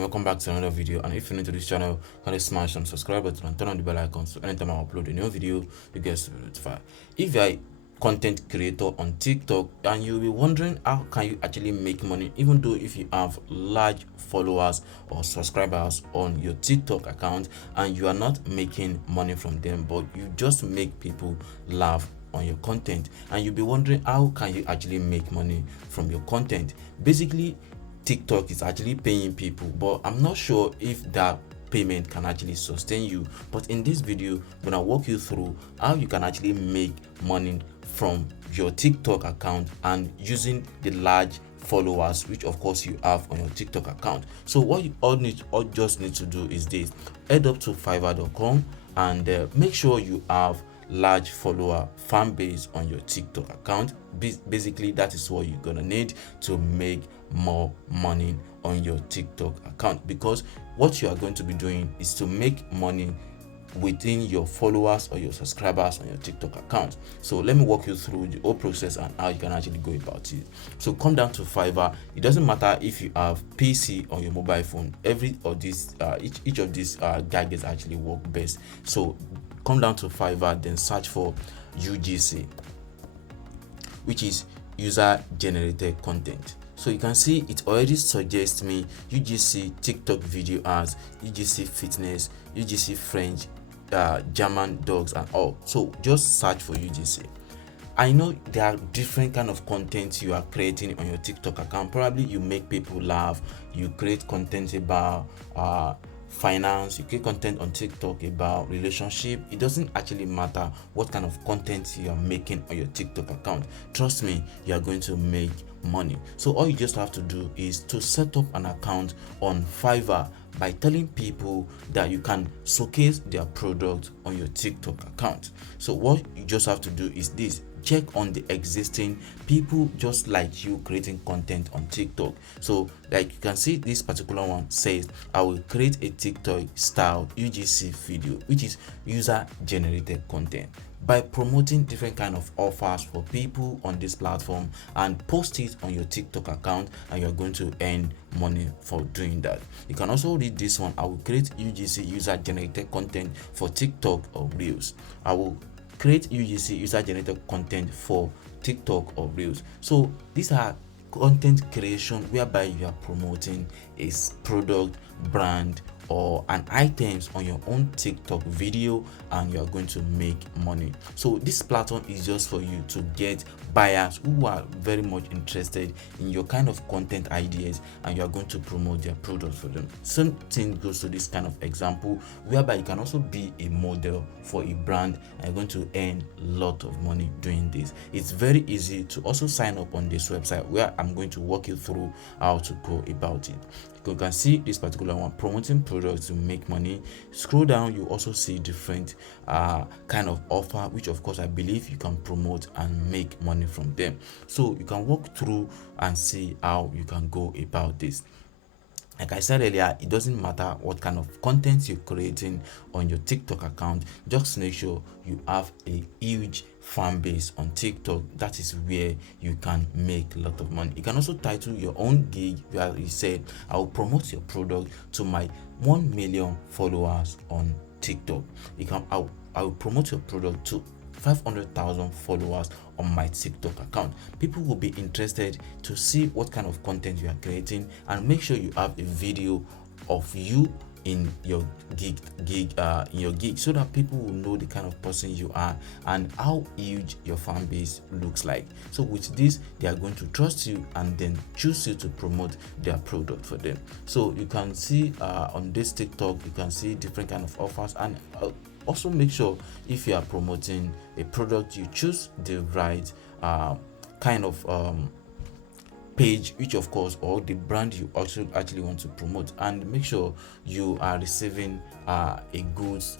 everyone, welcome back to another video. And if you're new to this channel, kindly smash some subscribe button and turn on the bell icon so anytime I upload a new video you get notified. If you're a content creator on TikTok and you'll be wondering how can you actually make money, even though if you have large followers or subscribers on your TikTok account and you are not making money from them, but you just make people laugh on your content, and you'll be wondering how can you actually make money from your content. Basically, TikTok is actually paying people, but I'm not sure if that payment can actually sustain you. But in this video, I'm gonna walk you through how you can actually make money from your TikTok account and using the large followers which of course you have on your TikTok account. So what you all just need to do is this: head up to fiverr.com and make sure you have large follower fan base on your TikTok account. Basically, that is what you're gonna need to make more money on your TikTok account, because what you are going to be doing is to make money within your followers or your subscribers on your TikTok account. So let me walk you through the whole process and how you can actually go about it. So come down to Fiverr. It doesn't matter if you have PC or your mobile phone, each of these gadgets actually work best. So come down to Fiverr, then search for UGC, which is user generated content. So you can see it already suggests me UGC TikTok video ads, UGC fitness, UGC French, German dogs and all. So just search for UGC. I know there are different kind of content you are creating on your TikTok account. Probably you make people laugh, you create content about finance, you create content on TikTok about relationship. It doesn't actually matter what kind of content you are making on your TikTok account. Trust me, you are going to make money. So all you just have to do is to set up an account on Fiverr by telling people that you can showcase their product on your TikTok account. So what you just have to do is this: check on the existing people just like you creating content on TikTok. So like you can see, this particular one says I will create a TikTok style UGC video, which is user generated content, by promoting different kind of offers for people on this platform and post it on your TikTok account, and you're going to earn money for doing that. You can also read this one: I will create UGC user generated content for TikTok or Reels. I will create UGC user generated content for TikTok or Reels. So these are content creation whereby you are promoting a product, brand, or an items on your own TikTok video, and you are going to make money. So this platform is just for you to get buyers who are very much interested in your kind of content ideas, and you are going to promote their products for them. Same thing goes to this kind of example whereby you can also be a model for a brand and you're going to earn a lot of money doing this. It's very easy to also sign up on this website where I'm going to walk you through how to go about it. You can see this particular one, promoting products to make money. Scroll down, you also see different kind of offer, which of course I believe you can promote and make money from them. So you can walk through and see how you can go about this. Like I said earlier, it doesn't matter what kind of content you're creating on your TikTok account, just make sure you have a huge fan base on TikTok. That is where you can make a lot of money. You can also title your own gig where you said, I will promote your product to my 1 million followers on TikTok. I will promote your product to 500,000 followers on my TikTok account. People will be interested to see what kind of content you are creating, and make sure you have a video of you in your gig so that people will know the kind of person you are and how huge your fan base looks like. So with this, they are going to trust you and then choose you to promote their product for them. So you can see on this TikTok, you can see different kind of offers, and also make sure if you are promoting a product, you choose the right kind of page, which of course, or the brand you also actually want to promote, and make sure you are receiving a goods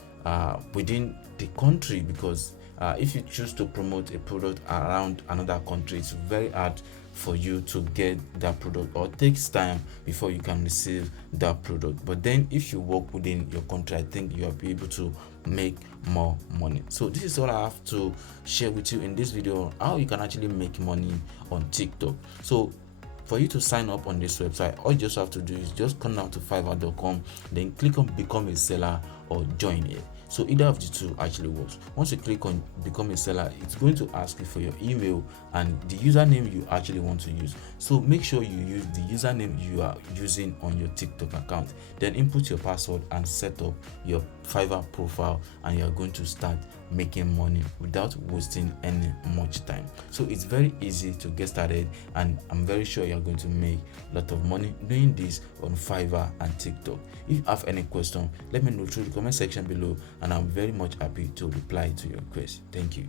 within the country, because if you choose to promote a product around another country, it's very hard for you to get that product, or takes time before you can receive that product. But then if you work within your country, I think you'll be able to make more money. So this is all I have to share with you in this video, how you can actually make money on TikTok. So for you to sign up on this website, all you just have to do is just come down to fiverr.com, then click on become a seller or join here. So either of the two actually works. Once you click on become a seller, it's going to ask you for your email and the username you actually want to use. So make sure you use the username you are using on your TikTok account, then input your password and set up your Fiverr profile, and you are going to start making money without wasting any much time. So it's very easy to get started, and I'm very sure you're going to make a lot of money doing this on Fiverr and TikTok. If you have any question, let me know through the comment section below, and I'm very much happy to reply to your request. Thank you.